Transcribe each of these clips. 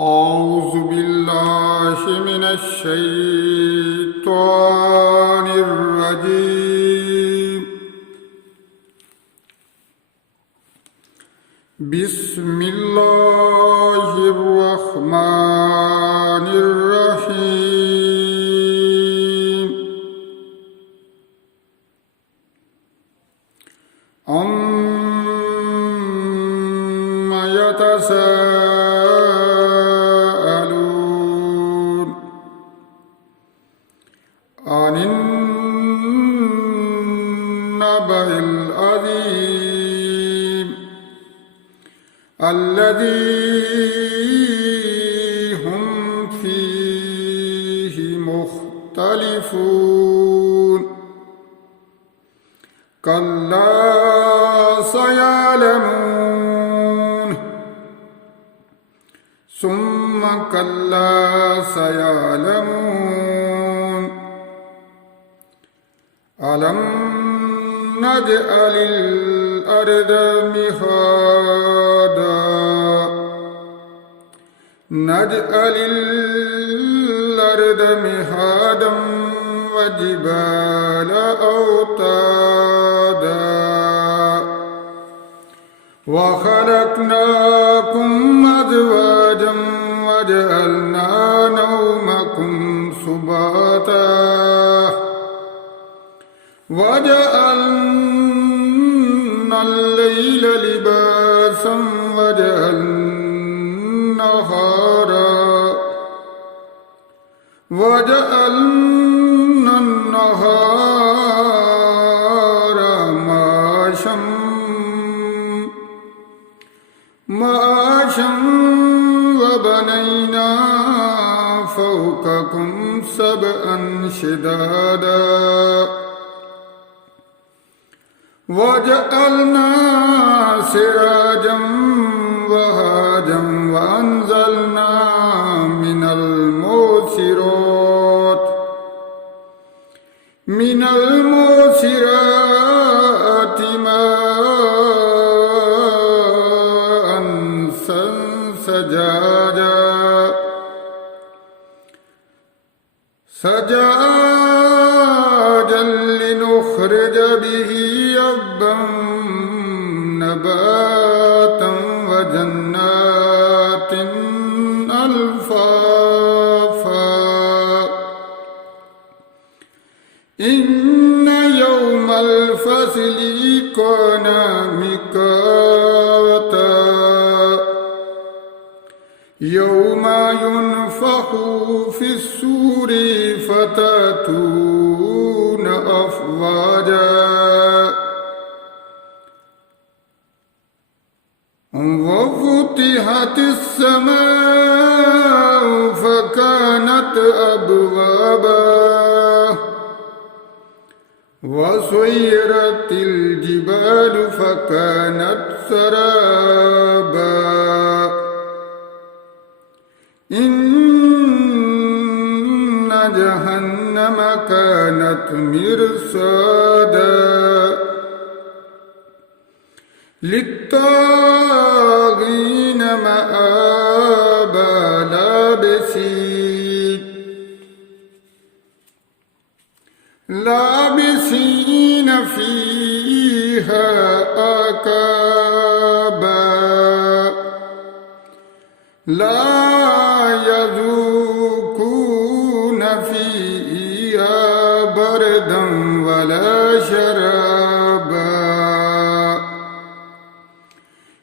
أعوذ بالله من الشيطان الرجيم. بسم الله الرحمن الرحيم. عما يتساءلون عن النبأ العظيم الذي هم فيه مختلفون. كلا سيعلمون ثم كلا سيعلمون. ألم نجعل الأرض مهادا وجبال أوتادا وخلقناكم أزواجا وجعلنا نومكم سباتا وجعلنا الليل لباسا وجعلنا النهار معاشا وبنينا فوقكم سبعا شدادا وجعلنا سراجا وهاجا وأنزلنا من الموسرات ماء سجاجا لنخرج به حبا نباتا وجنات ألفافا. إن يوم الفصل كان ميقاتا يوم ينفخ في الصور فتأتون أفواجا وفتحت السماء فكانت أبوابا وسيرت الجبال فكانت سرابا. إن جهنم كانت مرصادا للطاغين مآبا لابسين فيها أكابا لا يذوقون فيها بردا ولا شرابا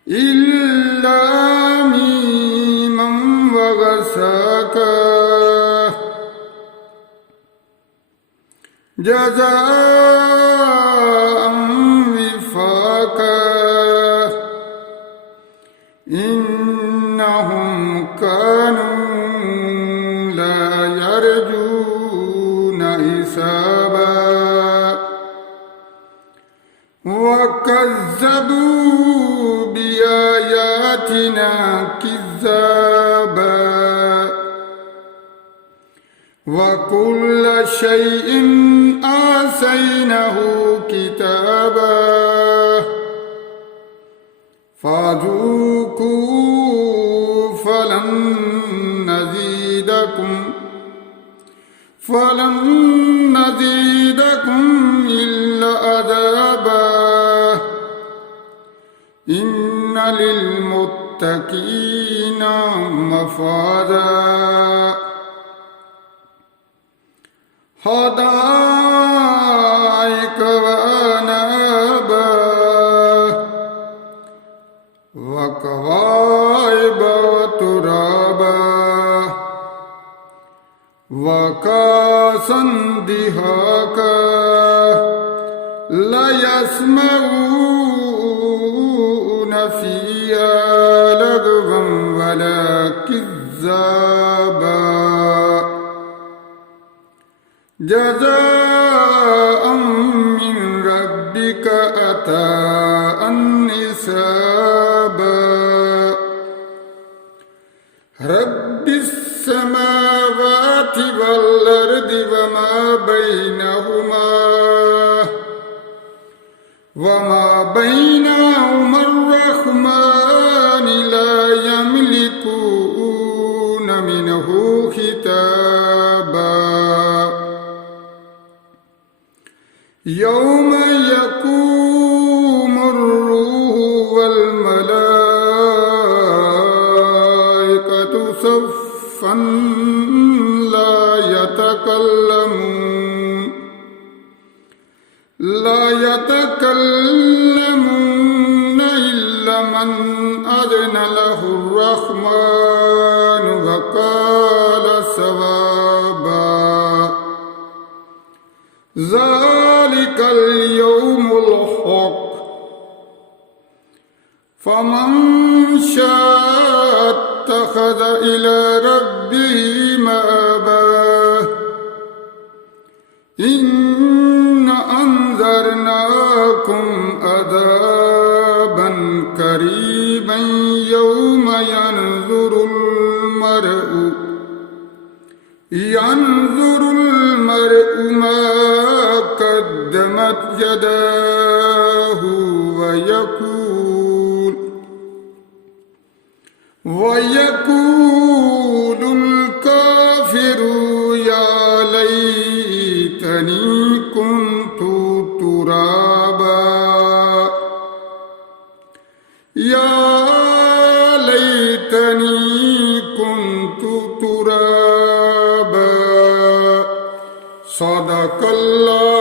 إلا ميما وغساقا جزاء وفاقا. إنهم كانوا لا يرجون حسابا وكذبوا بآياتنا كذابا وكل شيء آتيناه كتابا فذوقوا فلن لكم فلن نزيدكم إلا عذابا إن للمتقين مفازا حدائق وأعنابا وكواعب وترابا وكأسا دهاقا لا يسمعون فيها لغوا ولا كذابا جزاء من ربك عطاء حسابا رب السماوات والأرض وما بينهما الرحمن لا يملكون منه خطابا يوم يقوم الروح والملائكة صفا لا يتكلمون إلا من أذن له الرحمن وقال صوابا ذلك اليوم الحق فمن شاء اتخذ إلى ربه مآبا إن أنذرناكم عذابا قريبا يوم ينظر المرء ما قدمت يداه ويقول الكافر يا ليتني كنت ترابا يا ليتني كنت ترابا صدق الله